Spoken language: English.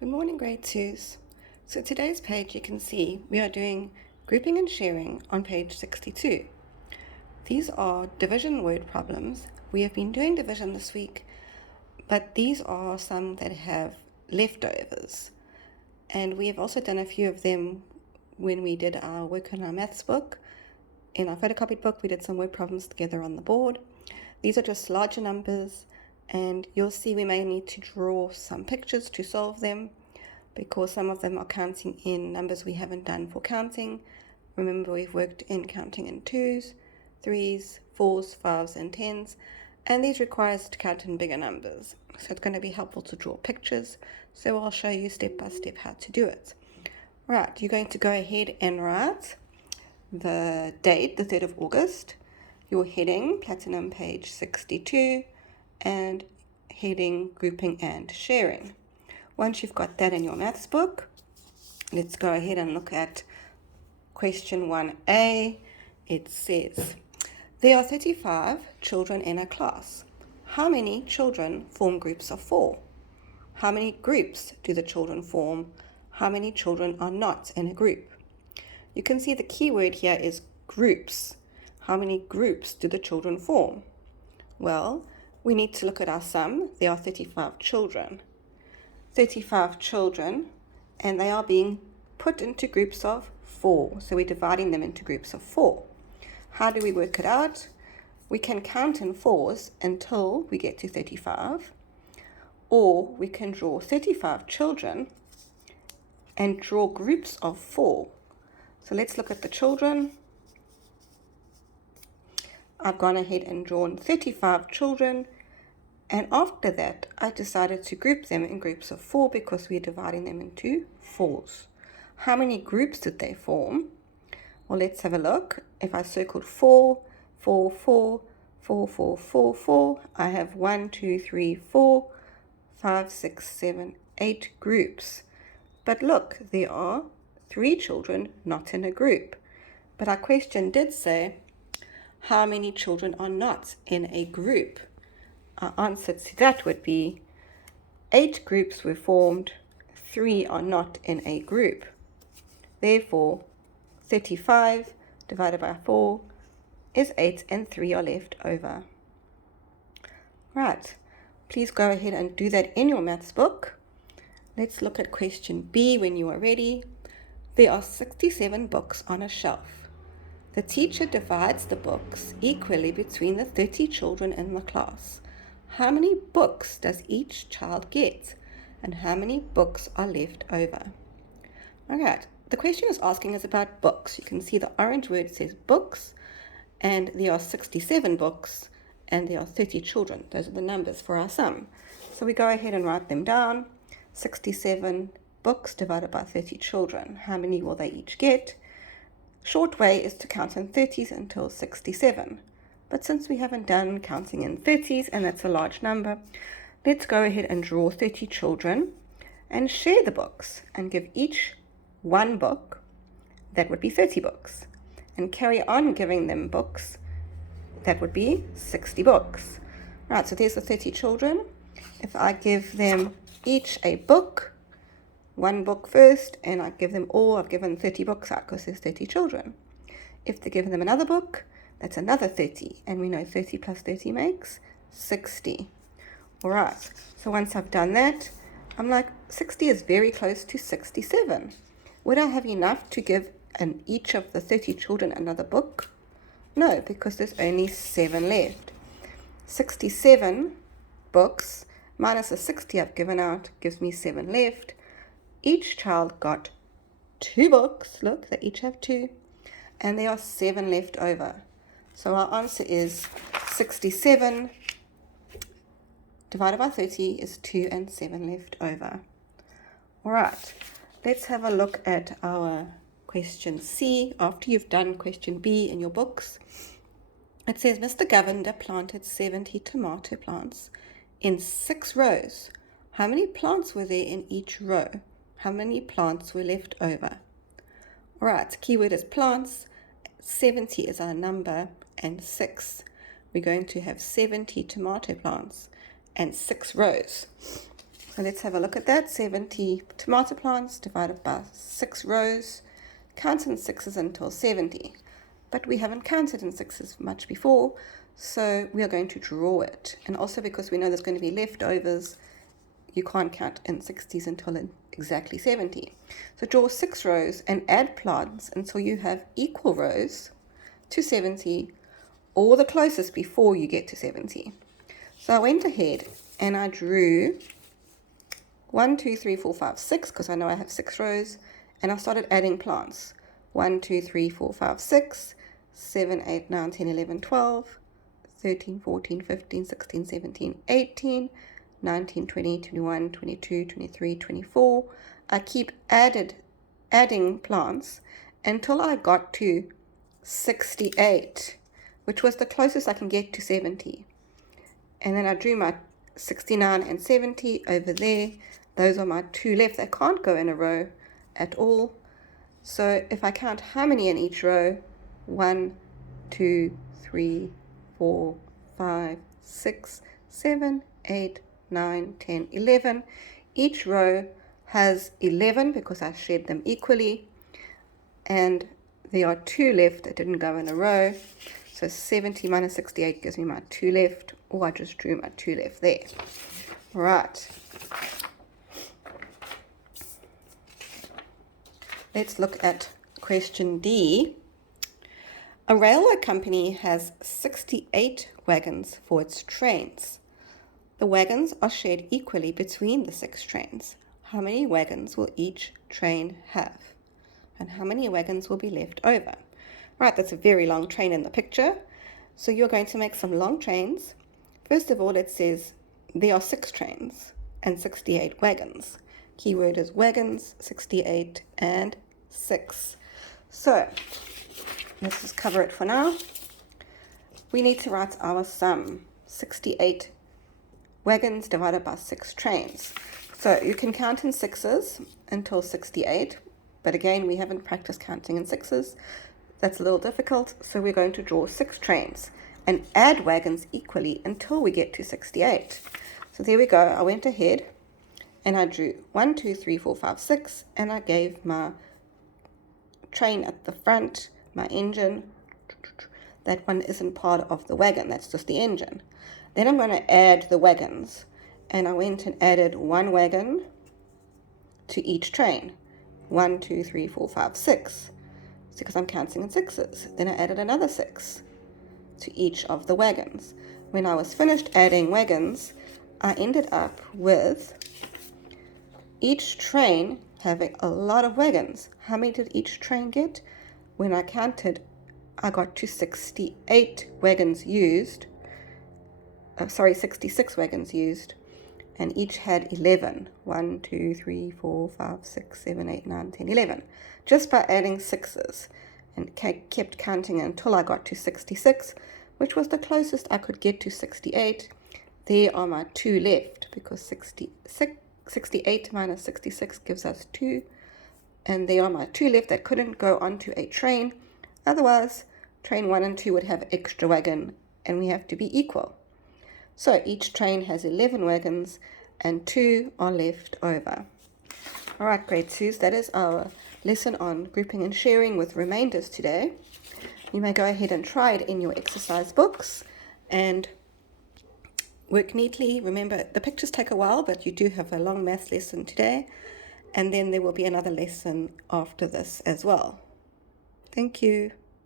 Good morning, grade 2s. So today's page you can see we are doing grouping and sharing on page 62. These are division word problems. We have been doing division this week, but these are some that have leftovers. And we have also done a few of them when we did our work on our maths book. In our photocopied book, we did some word problems together on the board. These are just larger numbers, and you'll see we may need to draw some pictures to solve them because some of them are counting in numbers we haven't done for counting. Remember, we've worked in counting in 2s, 3s, 4s, 5s, and 10s, and these require us to count in bigger numbers. So it's going to be helpful to draw pictures, so I'll show you step by step how to do it. Right, you're going to go ahead and write the date, the 3rd of August, your heading, Platinum page 62, and heading, grouping and sharing. Once you've got that in your maths book, let's go ahead and look at question 1a. It says, there are 35 children in a class. How many children form groups of 4? How many groups do the children form? How many children are not in a group? You can see the key word here is groups. How many groups do the children form? Well, we need to look at our sum. There are 35 children. 35 children, and they are being put into groups of 4. So we're dividing them into groups of 4. How do we work it out? We can count in 4s until we get to 35, or we can draw 35 children and draw groups of 4. So let's look at the children. I've gone ahead and drawn 35 children, and after that I decided to group them in groups of 4 because we're dividing them into 4s. How many groups did they form? Well, let's have a look. If I circled 4, 4, 4, 4, 4, 4, 4, I have 1, 2, 3, 4, 5, 6, 7, 8 groups. But look, there are 3 children not in a group. But our question did say, how many children are not in a group? Our answer to that would be 8 groups were formed, 3 are not in a group. Therefore, 35 divided by 4 is 8 and 3 are left over. Right, please go ahead and do that in your maths book. Let's look at question B when you are ready. There are 67 books on a shelf. The teacher divides the books equally between the 30 children in the class. How many books does each child get? And how many books are left over? Alright, the question is asking us about books. You can see the orange word says books, and there are 67 books, and there are 30 children. Those are the numbers for our sum. So we go ahead and write them down. 67 books divided by 30 children. How many will they each get? Short way is to count in 30s until 67. But since we haven't done counting in 30s, and that's a large number, let's go ahead and draw 30 children and share the books and give each one book. That would be 30 books. And carry on giving them books. That would be 60 books. Right, so there's the 30 children. If I give them each a book, one book first, and I give them all, I've given 30 books out because there's 30 children. If they give them another book, that's another 30, and we know 30 plus 30 makes 60. All right, so once I've done that, I'm like, 60 is very close to 67. Would I have enough to give each of the 30 children another book? No, because there's only 7 left. 67 books minus the 60 I've given out gives me 7 left. Each child got 2 books. Look, they each have 2. And there are 7 left over. So our answer is 67 divided by 30 is 2 and 7 left over. All right, let's have a look at our question C. After you've done question B in your books, it says Mr. Govender planted 70 tomato plants in 6 rows. How many plants were there in each row? How many plants were left over? All right, keyword is plants. 70 is our number, and 6. We're going to have 70 tomato plants and 6 rows. So let's have a look at that. 70 tomato plants divided by 6 rows. Count in sixes until 70. But we haven't counted in sixes much before, so we are going to draw it. And also because we know there's going to be leftovers, you can't count in 60s until exactly 70. So draw 6 rows and add plants until you have equal rows to 70, or the closest before you get to 70. So I went ahead and I drew 1, 2, 3, 4, 5, 6, because I know I have 6 rows, and I started adding plants. 1, 2, 3, 4, 5, 6, 7, 8, 9, 10, 11, 12, 13, 14, 15, 16, 17, 18, 19, 20, 21, 22, 23, 24. I keep adding plants until I got to 68, which was the closest I can get to 70. And then I drew my 69 and 70 over there. Those are my 2 left. They can't go in a row at all. So if I count how many in each row, 1, 2, 3, 4, 5, 6, 7, 8, 9, 10, 11. Each row has 11 because I shared them equally. And there are 2 left that didn't go in a row. So 70 minus 68 gives me my 2 left, or I just drew my 2 left there. Right. Let's look at question D. A railway company has 68 wagons for its trains. The wagons are shared equally between the 6 trains. How many wagons will each train have? And how many wagons will be left over? Right, that's a very long train in the picture. So you're going to make some long trains. First of all, it says there are 6 trains and 68 wagons. Keyword is wagons, 68 and 6. So let's just cover it for now. We need to write our sum. 68 wagons divided by 6 trains. So you can count in sixes until 68. But again, we haven't practiced counting in sixes. That's a little difficult. So we're going to draw 6 trains and add wagons equally until we get to 68. So there we go. I went ahead and I drew 1, 2, 3, 4, 5, 6. And I gave my train at the front, my engine. That one isn't part of the wagon. That's just the engine. Then I'm going to add the wagons. And I went and added 1 wagon to each train. 1, 2, 3, 4, 5, 6. It's because I'm counting in sixes. Then I added another 6 to each of the wagons. When I was finished adding wagons, I ended up with each train having a lot of wagons. How many did each train get? When I counted, I got to 68 wagons used. 66 wagons used. And each had 11. 1, 2, 3, 4, 5, 6, 7, 8, 9, 10, 11. Just by adding sixes. And kept counting until I got to 66, which was the closest I could get to 68. There are my 2 left, because 68 minus 66 gives us 2. And there are my 2 left that couldn't go onto a train. Otherwise, train 1 and 2 would have extra wagon, and we have to be equal. So each train has 11 wagons and 2 are left over. All right, grade 2s, that is our lesson on grouping and sharing with remainders today. You may go ahead and try it in your exercise books and work neatly. Remember, the pictures take a while, but you do have a long math lesson today. And then there will be another lesson after this as well. Thank you.